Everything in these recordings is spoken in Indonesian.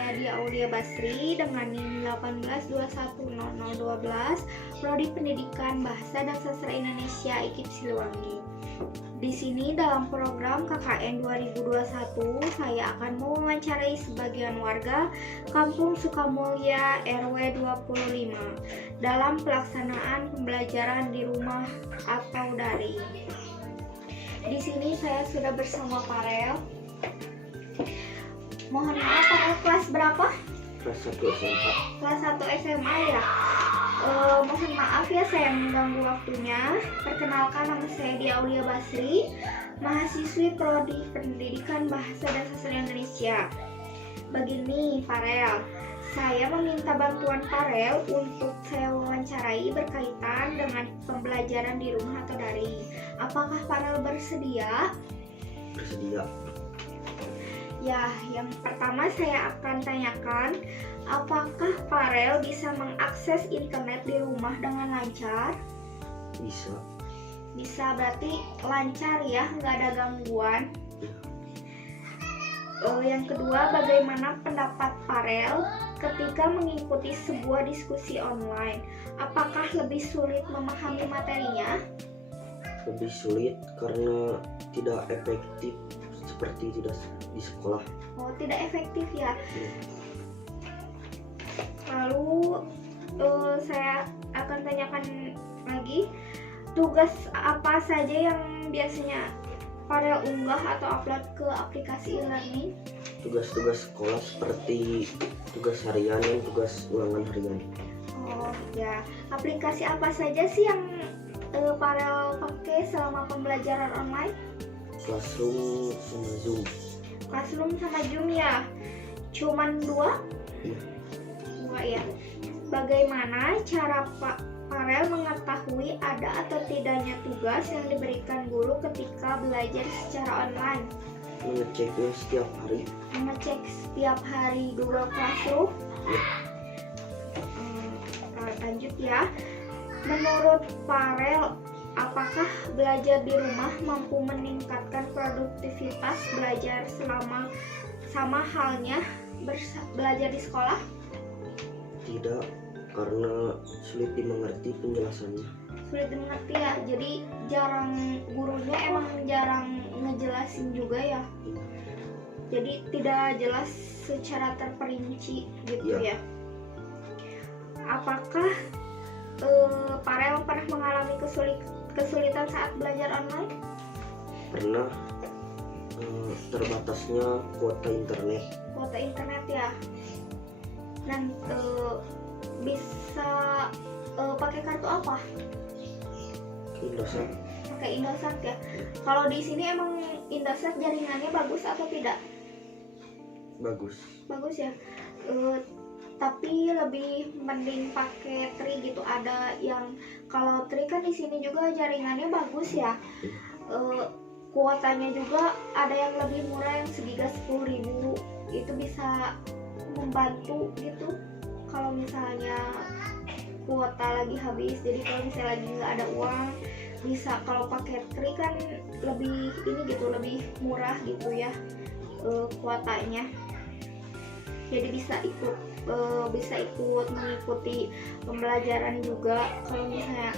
saya Dia Aulia Basri dengan NIM 18210012, Prodi Pendidikan Bahasa dan Sastra Indonesia IKIP Siliwangi. Di sini dalam program KKN 2021 saya akan mewawancarai sebagian warga Kampung Sukamulya RW 25 dalam pelaksanaan pembelajaran di rumah atau daring. Di sini saya sudah bersama Farel. Mohon maaf, Farel kelas berapa? Kelas 1 SMA. Kelas 1 SMA ya. Mohon maaf ya saya mengganggu waktunya. Perkenalkan, nama saya Dia Aulia Basri, mahasiswi Prodi Pendidikan Bahasa dan Sastra Indonesia. Begini Farel, saya meminta bantuan Farel untuk saya wawancarai berkaitan dengan pembelajaran di rumah atau daring. Apakah Farel bersedia? Bersedia. Ya, yang pertama saya akan tanyakan, apakah Farel bisa mengakses internet di rumah dengan lancar? Bisa. Bisa, berarti lancar ya, nggak ada gangguan. Yang kedua, bagaimana pendapat Farel ketika mengikuti sebuah diskusi online? Apakah lebih sulit memahami materinya? Lebih sulit karena tidak efektif seperti tidak di sekolah. Oh, tidak efektif ya. Lalu saya akan tanyakan lagi, tugas apa saja yang biasanya Farel unggah atau upload ke aplikasi e-learning? Tugas-tugas sekolah seperti tugas harian dan tugas ulangan harian. Oh ya, aplikasi apa saja sih yang Farel pakai selama pembelajaran online? Classroom sama Zoom. Classroom sama Zoom ya. Cuman dua? Iya. Dua ya. Bagaimana cara Farel mengetahui ada atau tidaknya tugas yang diberikan guru ketika belajar secara online? Mengeceknya setiap hari. Mengecek setiap hari Google Classroom? Ya. Lanjut ya. Menurut Farel, apakah belajar di rumah mampu meningkatkan produktivitas belajar sama halnya belajar di sekolah? Tidak, karena sulit dimengerti penjelasannya. Sulit dimengerti ya, jadi gurunya emang jarang ngejelasin juga ya. Jadi tidak jelas secara terperinci gitu ya. Apakah Farel pernah mengalami kesulitan saat belajar online? Pernah. Terbatasnya kuota internet. Kuota internet ya. Dan bisa pakai kartu apa? Indosat. Pakai Indosat ya. Kalau di sini emang Indosat jaringannya bagus atau tidak? Bagus. Bagus ya. Tapi lebih mending pakai Tri gitu. Ada yang kalau Tri kan di sini juga jaringannya bagus ya. Kuotanya juga ada yang lebih murah, yang segiga 10.000. Itu bisa membantu gitu. Kalau misalnya kuota lagi habis, jadi kalau misalnya lagi nggak ada uang, bisa. Kalau pakai Tri kan lebih ini gitu, lebih murah gitu ya kuotanya. Jadi bisa ikut mengikuti pembelajaran juga kalau misalnya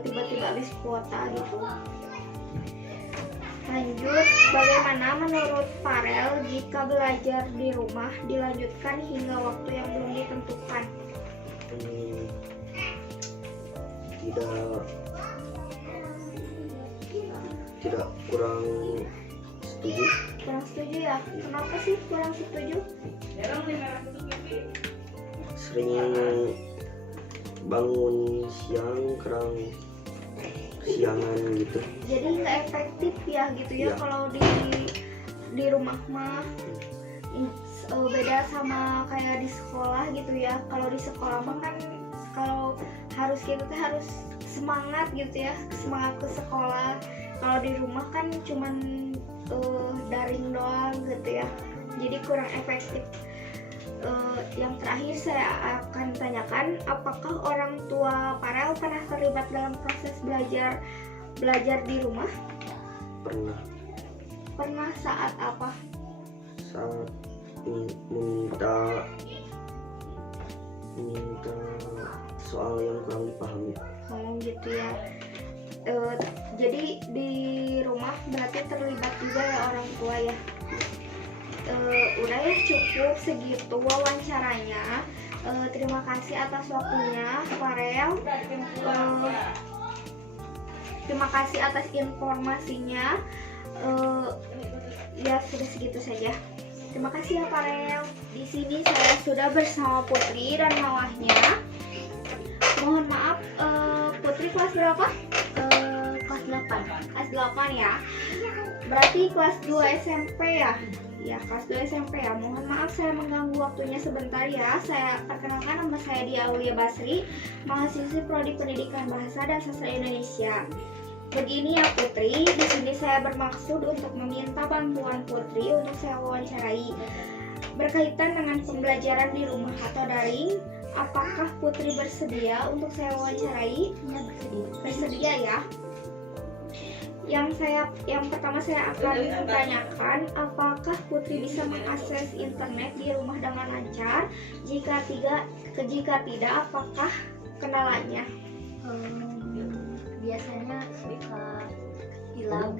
tiba-tiba habis kuota gitu. Lanjut, bagaimana menurut Farel jika belajar di rumah dilanjutkan hingga waktu yang belum ditentukan? Tidak, kurang setuju. Kurang setuju ya? Kenapa sih kurang setuju? Sering bangun siang, kurang siangan gitu. Jadi nggak efektif ya gitu ya. Kalau di rumah mah beda sama kayak di sekolah gitu ya. Kalau di sekolah mah kan kalau harus gitu tuh harus semangat gitu ya, semangat ke sekolah. Kalau di rumah kan cuman daring doang gitu ya, jadi kurang efektif. Yang terakhir saya akan tanyakan, apakah orang tua Farel pernah terlibat dalam proses belajar di rumah? Pernah. Pernah saat apa? Saat meminta soal yang kurang dipahami. Oh gitu ya. Jadi di rumah berarti terlibat juga ya orang tua ya. Udah ya, cukup segitu wawancaranya. Terima kasih atas waktunya Farel. Terima kasih atas informasinya. Ya sudah segitu saja. Terima kasih ya Farel. Di sini saya sudah bersama Putri dan Mawahnya. Mohon maaf, Putri kelas berapa? Kelas 8. Kelas 8 ya. Berarti kelas 2 SMP ya? Ya, kelas 2 SMP ya. Mohon maaf saya mengganggu waktunya sebentar ya. Saya perkenalkan, nama saya Dia Aulia Basri, mahasiswi Prodi Pendidikan Bahasa dan Sastra Indonesia. Begini ya Putri, di sini saya bermaksud untuk meminta bantuan Putri untuk saya wawancarai berkaitan dengan pembelajaran di rumah atau daring. Apakah Putri bersedia untuk saya wawancarai? Ya, bersedia. Bersedia ya. Yang pertama saya akan tanyakan, apakah Putri bisa mengakses internet di rumah dengan lancar? Jika tidak, apakah kendalanya? Biasanya suka hilang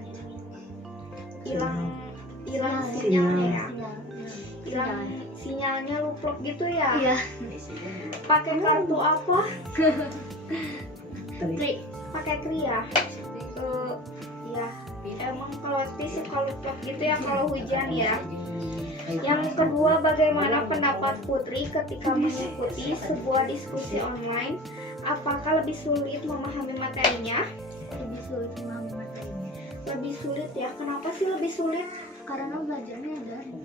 sinyalnya ya. sinyal. Hilang sinyalnya, luplok gitu ya. Iya. Pakai kartu apa? Trik. Pakai Tri ya. Ya, emang kalau Tri suka luplok gitu ya kalau hujan ya. Yang kedua, bagaimana pendapat Putri ketika mengikuti sebuah diskusi online? Apakah lebih sulit memahami materinya? Lebih sulit memahami materinya. Lebih sulit ya. Kenapa sih lebih sulit? Karena belajarnya daring.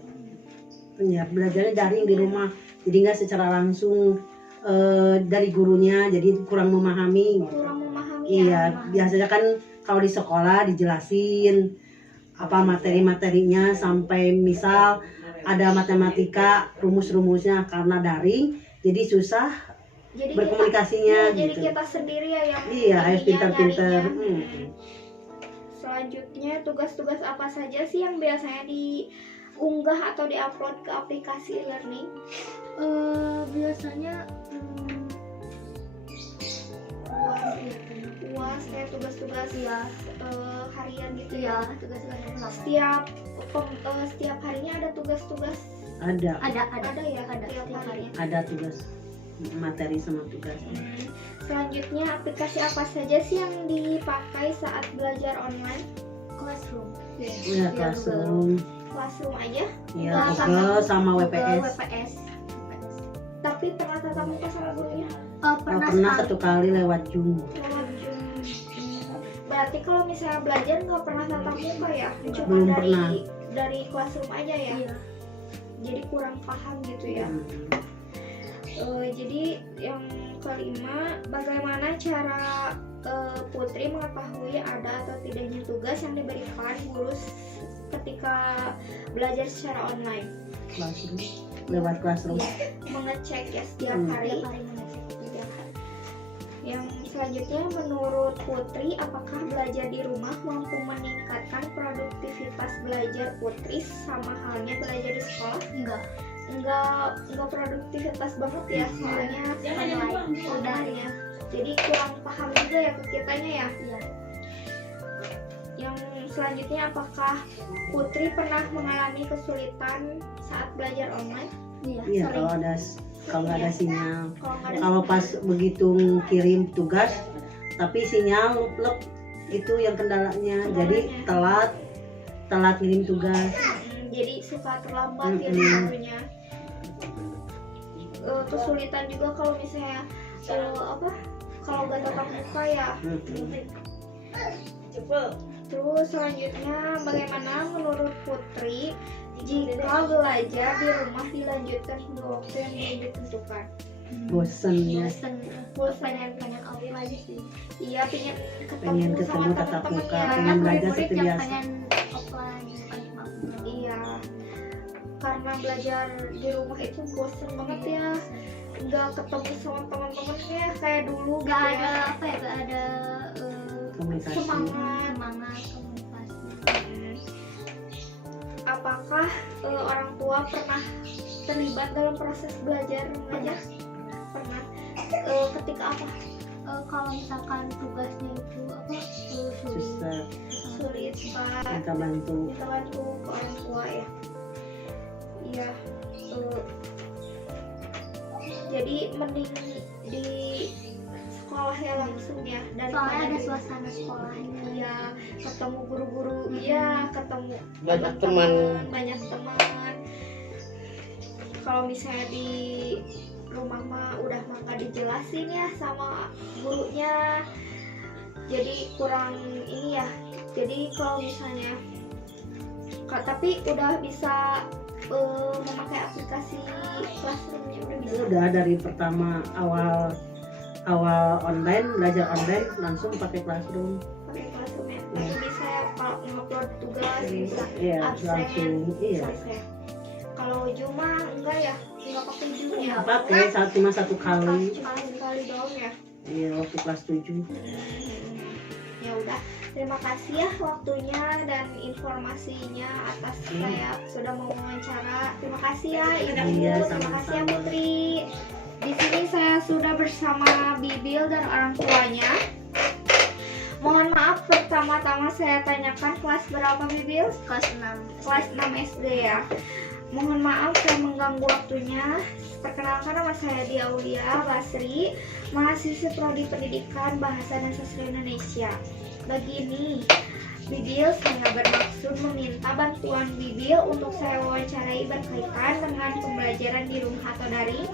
Ya, belajarnya daring di rumah, jadi nggak secara langsung dari gurunya, jadi kurang memahami. Kurang memahami Iya, ya. biasanya kan kalau di sekolah dijelasin apa materi-materinya, sampai misal ada matematika rumus-rumusnya, karena daring jadi susah Jadi berkomunikasinya jadi gitu. kita sendiri ya yang Iya, harus ininya, pintar-pintar. nyarinya. Selanjutnya, tugas-tugas apa saja sih yang biasanya diunggah atau diupload ke aplikasi e-learning? Biasanya UAS kayak tugas-tugas ya, harian gitu iya, ya. tugas-tugas kelas. Setiap harinya ada tugas-tugas. Ada Ada ya Ada, setiap setiap harinya. ada tugas materi sama tugas. Selanjutnya, aplikasi apa saja sih yang dipakai saat belajar online? Classroom. Ya, Classroom, Classroom aja? ya, Nggak Google sama Google, WPS. WPS. Tapi pernah tatap muka sama gurunya? Pernah sekali. satu kali lewat Zoom. Lewat Zoom. Berarti kalau misalnya belajar nggak pernah tatap muka ya? Cuma Belum dari pernah. dari Classroom aja ya? Iya. Jadi kurang paham gitu ya. Jadi yang kelima, bagaimana cara Putri mengetahui ada atau tidaknya tugas yang diberikan guru ketika belajar secara online? Classroom, lewat Classroom. Mengecek ya setiap hari. Tiap hari mengecek. Setiap hari. Yang selanjutnya, menurut Putri, apakah belajar di rumah mampu meningkatkan produktivitas belajar Putri sama halnya belajar di sekolah? Enggak produktivitas banget ya, soalnya online. Jadi kurang paham juga ya ke kitanya ya. Iya. Yang selanjutnya, apakah Putri pernah mengalami kesulitan saat belajar online? Iya. Iya, Sering. kalau nggak ada sinyal. Kalau nggak ada Kalau pas begitu kirim tugas, tapi sinyal lup itu yang kendalanya. Jadi telat ngirim tugas. jadi suka terlambat ya Mm-mm. gurunya. Kesulitan juga kalau misalnya kalau nggak tatap muka ya. Terus selanjutnya, bagaimana menurut Putri jika belajar di rumah dilanjutkan hingga waktu yang belum ditentukan? Bosen ya. Pengen offline aja sih. Iya, pengen Pengen ketemu sama ketemu tatap muka, teman-temannya. pengen belajar Murid seperti yang biasa. pengen offline, bukan cuma offline. Iya, karena belajar di rumah itu bosen banget ya, nggak ketemu sama teman-temannya kayak dulu Gak gitu ada ya. apa ya, gak ada Komunikasi. Semangat. semangat komunikasi. apakah orang tua pernah terlibat dalam proses belajar mengajar? Pernah. Ketika apa? Kalau misalkan tugasnya itu apa sulit, Sulit Pak, minta bantu. minta bantu ke orang tua ya. Iya. Jadi mending di sekolah ya langsung ya, soalnya ada di- suasana sekolahnya. Iya, ketemu guru-guru, iya, ketemu Banyak teman-teman, teman. banyak teman. Kalau misalnya di rumah mah udah nggak dijelasin ya sama gurunya, jadi kurang ini ya. Jadi kalau misalnya tapi udah bisa memakai aplikasi Classroom-nya udah bisa. Udah dari pertama awal online, belajar online langsung pakai Classroom. Pakai Classroom ya. Tapi bisa ya kalau ngupload tugas bisa Iya, absen. langsung. Iya. Bisa ya. Kalau Juma enggak ya, nggak pakai Zoom ya. Pakai cuma satu kali. Cuma sekali doang ya. Iya, waktu kelas 7. Ya udah, terima kasih ya waktunya dan informasinya atas saya sudah mau wawancara. Terima kasih ya Ibu, Iya, terima kasih ya sama-sama. Putri. Di sini saya sudah bersama Bibil dan orang tuanya. Mohon maaf, pertama-tama saya tanyakan kelas berapa Bibil? Kelas 6. Kelas 6 SD ya. Mohon maaf saya mengganggu waktunya. Perkenalkan, nama saya Dia Aulia Basri, mahasiswa Prodi Pendidikan Bahasa dan Sastra Indonesia. Begini, Bibil, saya bermaksud meminta bantuan Bibil untuk saya wawancarai berkaitan dengan pembelajaran di rumah atau daring.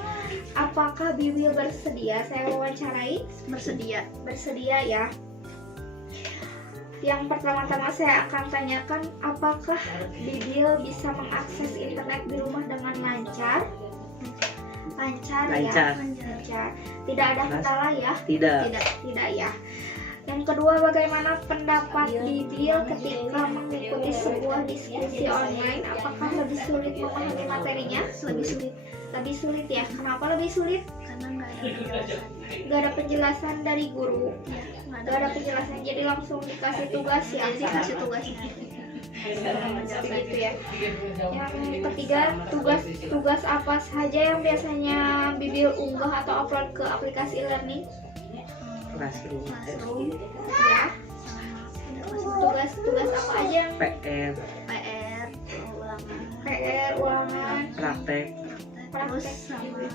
Apakah Bibil bersedia saya wawancarai? Bersedia. Bersedia ya. Yang pertama-tama saya akan tanyakan, apakah Bibil bisa mengakses internet di rumah dengan lancar? Lancar ya, Lancar. lancar. Tidak ada kendala ya? Tidak. Tidak ya. Yang kedua, bagaimana pendapat Bibil ketika mengikuti sebuah diskusi online? Apakah lebih sulit memahami materinya? Lebih sulit Lebih sulit ya. Kenapa lebih sulit? karena nggak ada penjelasan. Gak ada penjelasan dari guru. Ya, nggak Gak ada penjelasan, jadi langsung dikasih tugas ya. Jadi kasih tugasnya. Begitu ya. Yang ketiga, tugas apa saja yang biasanya Bibil unggah atau upload ke aplikasi e-learning? Classroom. Classroom Ya. sama Tugas apa aja yang PR, PR, ulangan, PR, ulangan, praktek. terus sama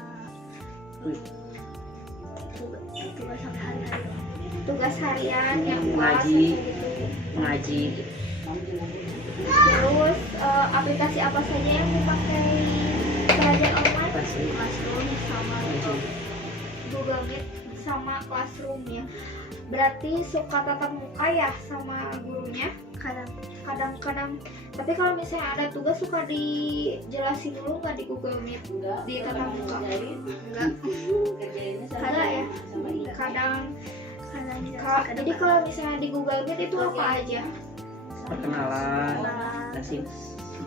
tugas sehari-hari. tugas harian yang Ngaji. gitu. Ngaji. Terus aplikasi apa saja yang dipakai belajar online? Classroom. Classroom sama Google Meet sama Classroom ya. Berarti suka tatap muka ya sama gurunya? Kadang-kadang. Tapi kalau misalnya ada tugas suka dijelasin dulu nggak di Google Meet? Di tatap muka? enggak Kadang ya. Kadang. Jadi kalau misalnya di Google Meet itu apa aja? Perkenalan. Kasih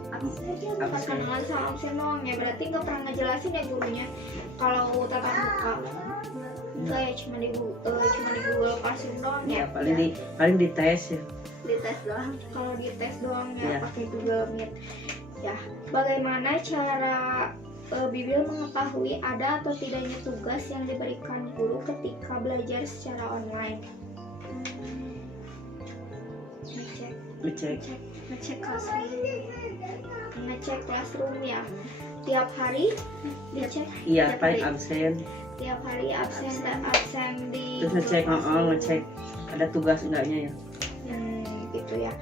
absen. Perkenalan sama absen doang ya. Berarti nggak pernah ngejelasin ya gurunya kalau tatap muka. Enggak ya, cuma di Google Classroom doang Ya, ya. paling di tes ya. di tes doang. Kalau di tes doang Iya. ya pakai Google Meet. Ya, bagaimana cara Bibil mengetahui ada atau tidaknya tugas yang diberikan guru ketika belajar secara online? Ngecek. Ngecek Classroom ya. Tiap hari dicek. Iya, Tiap paling hari. absen. Tiap hari absen di Terus ngecek, ngecek ada tugas enggaknya ya. Gitu ya.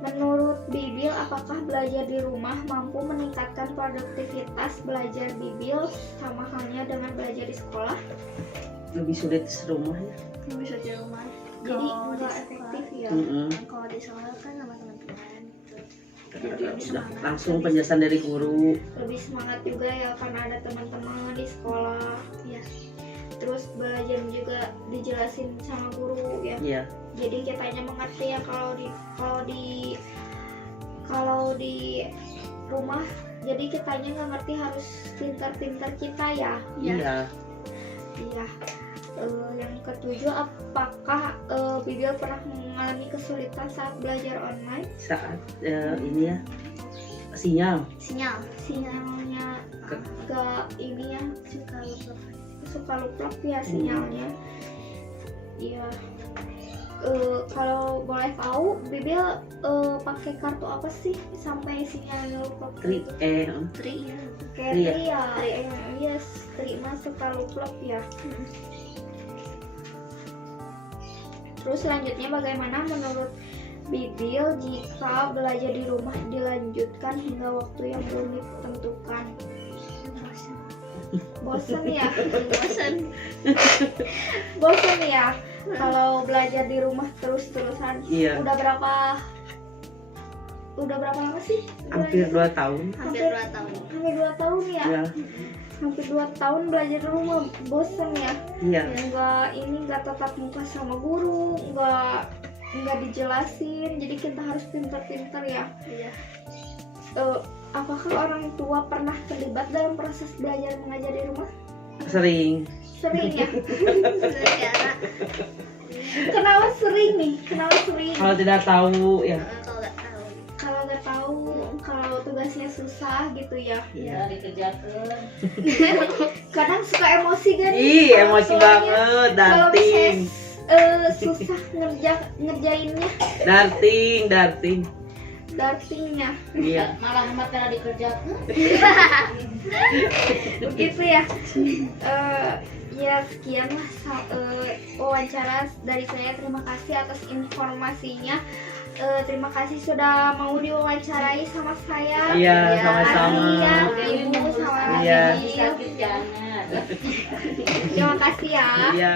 Menurut Bibil, apakah belajar di rumah mampu meningkatkan produktivitas belajar Bibil sama halnya dengan belajar di sekolah? Lebih sulit di rumah ya. Yang bisa di rumah. Jadi Kalau di nggak sekolah- efektif ya. Kalau di sekolah kan sama teman-teman gitu. Udah langsung penjelasan dari guru. Lebih semangat juga ya karena ada teman-teman di sekolah. Iya. Terus belajar juga dijelasin sama guru ya. Iya. Jadi kitanya mengerti ya kalau di rumah. Jadi kitanya nggak ngerti, harus pintar-pintar kita ya. Iya. Iya. Yang ketujuh, apakah Bibil pernah mengalami kesulitan saat belajar online? Saat ini ya sinyal. sinyalnya ke ini ya suka lupa ya sinyalnya. Iya. Kalau boleh tahu Bibil pakai kartu apa sih sampai sinyalnya lupa? Tri ya. Kayak Tri ya? Tri ya. Yes, Tri mah suka lupa ya. Terus selanjutnya bagaimana menurut Bibil jika belajar di rumah dilanjutkan hingga waktu yang belum ditentukan? Bosan ya? Bosan ya? Kalau belajar di rumah terus-terusan. Iya. Udah berapa lama sih? Hampir 2 tahun. Hampir 2 tahun ya? Ya. Hampir 2 tahun belajar di rumah, bosan ya? Iya. Nggak tatap muka sama guru, nggak dijelasin, jadi kita harus pintar-pintar ya. Iya. Apakah orang tua pernah terlibat dalam proses belajar mengajar di rumah? Sering. Sering ya? Sering ya. Kenapa sering nih? Kalau tidak tahu ya. Kalau nggak tahu, kalau tugasnya susah gitu ya. Iya. Kadang suka emosi kan? Ih, orang emosi tuanya. banget, Kalau darting. misalnya susah ngerjainnya, dartingnya. Iya. Malah materi dikerjakan. Begitu ya. Ya sekianlah wawancara dari saya. Terima kasih atas informasinya. Terima kasih sudah mau diwawancarai sama saya. Iya, Terima sama-sama. kasih ya Ibu sama Iya. Bibil. Terima kasih ya. Iya.